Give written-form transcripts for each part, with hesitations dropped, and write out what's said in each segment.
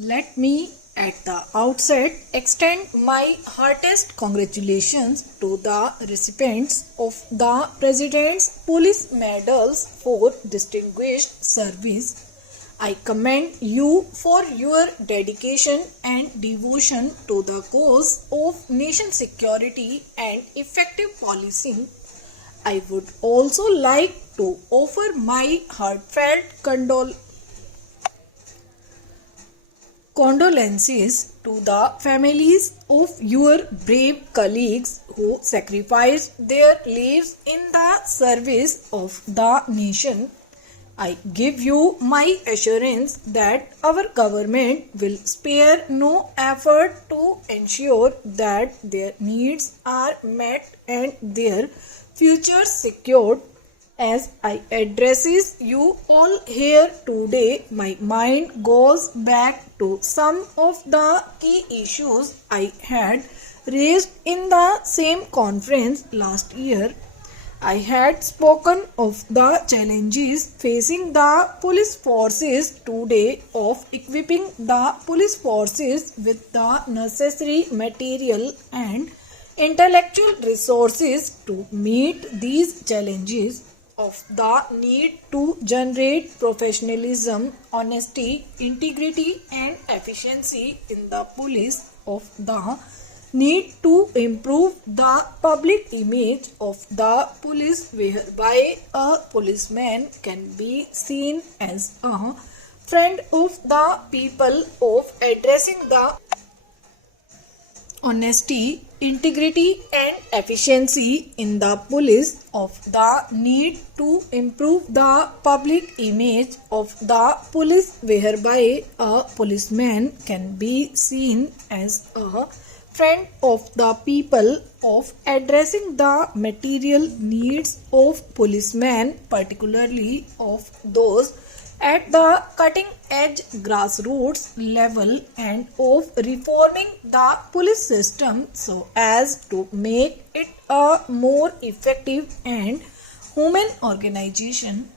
Let me at the outset extend my heartiest congratulations to the recipients of the President's Police Medals for Distinguished Service. I commend you for your dedication and devotion to the cause of nation security and effective policing. I would also like to offer my heartfelt condolences to the families of your brave colleagues who sacrificed their lives in the service of the nation. I give you my assurance that our government will spare no effort to ensure that their needs are met and their futures secured. As I addresses you all here today, my mind goes back to some of the key issues I had raised in the same conference last year. I had spoken of the challenges facing the police forces today of equipping the police forces with the necessary material and intellectual resources to meet these challenges, of the need to generate professionalism, honesty, integrity and efficiency in the police, of the need to improve the public image of the police whereby a policeman can be seen as a friend of the people, of addressing the honesty, integrity and efficiency in the police, of the need to improve the public image of the police whereby a policeman can be seen as a friend of the people, of addressing the material needs of policemen, particularly of those at the cutting edge grassroots level, and of reforming the police system so as to make it a more effective and humane organization.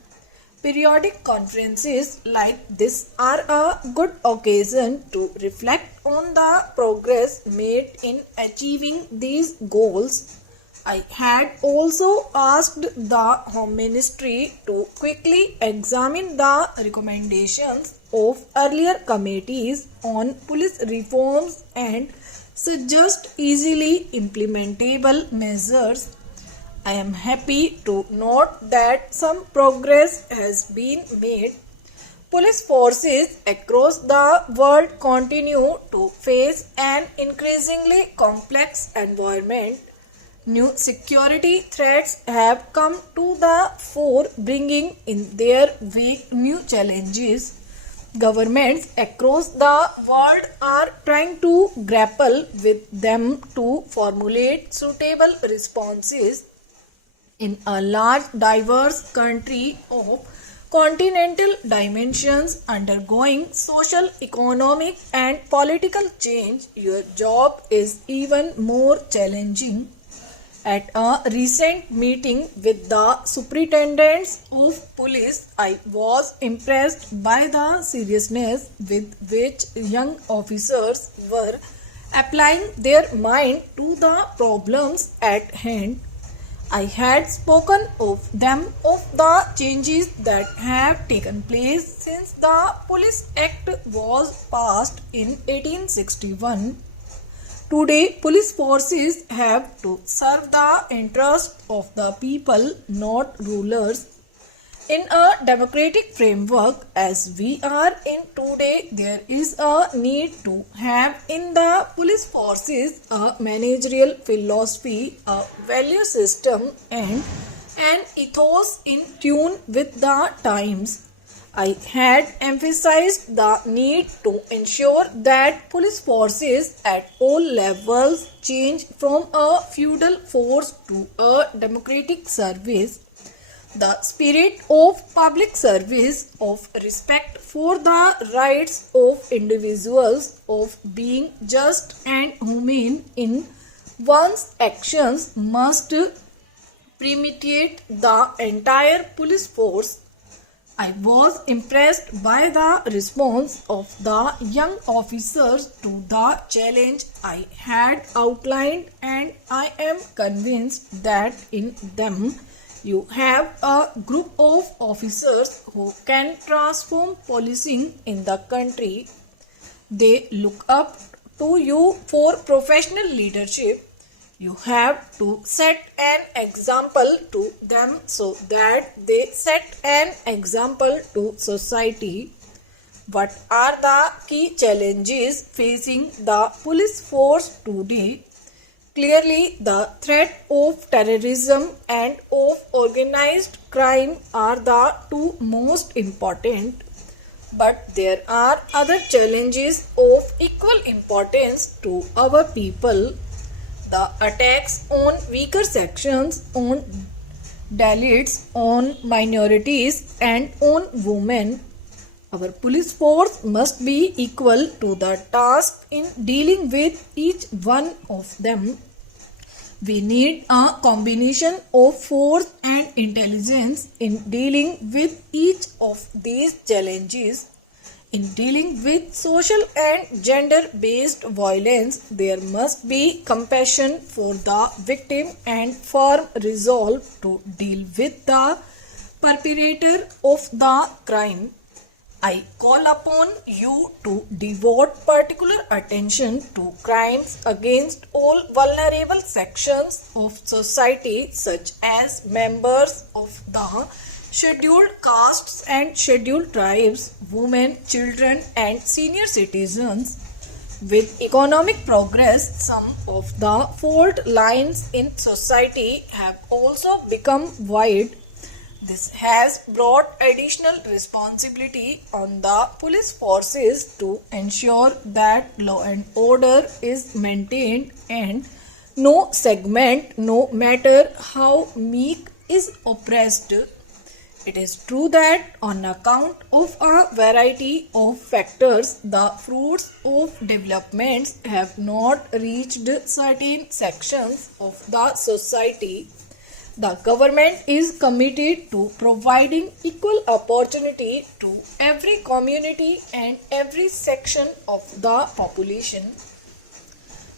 Periodic conferences like this are a good occasion to reflect on the progress made in achieving these goals. I had also asked the Home Ministry to quickly examine the recommendations of earlier committees on police reforms and suggest easily implementable measures. I am happy to note that some progress has been made. Police forces across the world continue to face an increasingly complex environment. New security threats have come to the fore, bringing in their wake new challenges. Governments across the world are trying to grapple with them to formulate suitable responses. In a large, diverse country of continental dimensions undergoing social, economic, and political change, your job is even more challenging. At a recent meeting with the superintendents of police, I was impressed by the seriousness with which young officers were applying their mind to the problems at hand. I had spoken of them of the changes that have taken place since the Police Act was passed in 1861. Today, police forces have to serve the interests of the people, not rulers. In a democratic framework as we are in today, there is a need to have in the police forces a managerial philosophy, a value system, and an ethos in tune with the times. I had emphasized the need to ensure that police forces at all levels change from a feudal force to a democratic service. The spirit of public service, of respect for the rights of individuals, of being just and humane in one's actions must permeate the entire police force. I was impressed by the response of the young officers to the challenge I had outlined, and I am convinced that in them you have a group of officers who can transform policing in the country. They look up to you for professional leadership. You have to set an example to them so that they set an example to society. What are the key challenges facing the police force today? Clearly, the threat of terrorism and of organized crime are the two most important. But there are other challenges of equal importance to our people. The attacks on weaker sections, on Dalits, on minorities, and on women. Our police force must be equal to the task in dealing with each one of them. We need a combination of force and intelligence in dealing with each of these challenges. In dealing with social and gender-based violence, there must be compassion for the victim and firm resolve to deal with the perpetrator of the crime. I call upon you to devote particular attention to crimes against all vulnerable sections of society, such as members of the scheduled castes and scheduled tribes, women, children, and senior citizens. With economic progress, some of the fault lines in society have also become wide. This has brought additional responsibility on the police forces to ensure that law and order is maintained and no segment, no matter how meek, is oppressed. It is true that on account of a variety of factors, the fruits of developments have not reached certain sections of the society. The government is committed to providing equal opportunity to every community and every section of the population.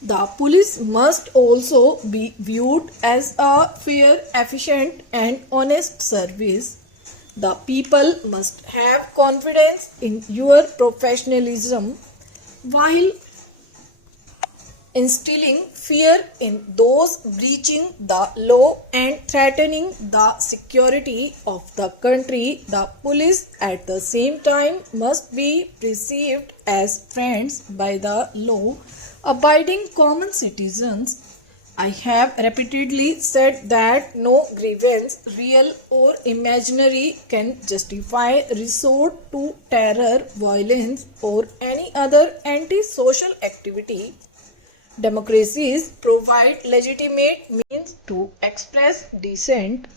The police must also be viewed as a fair, efficient, and honest service. The people must have confidence in your professionalism while instilling fear in those breaching the law and threatening the security of the country. The police at the same time must be perceived as friends by the law-abiding common citizens. I have repeatedly said that no grievance, real or imaginary, can justify resort to terror, violence, or any other anti-social activity. Democracies provide legitimate means to express dissent,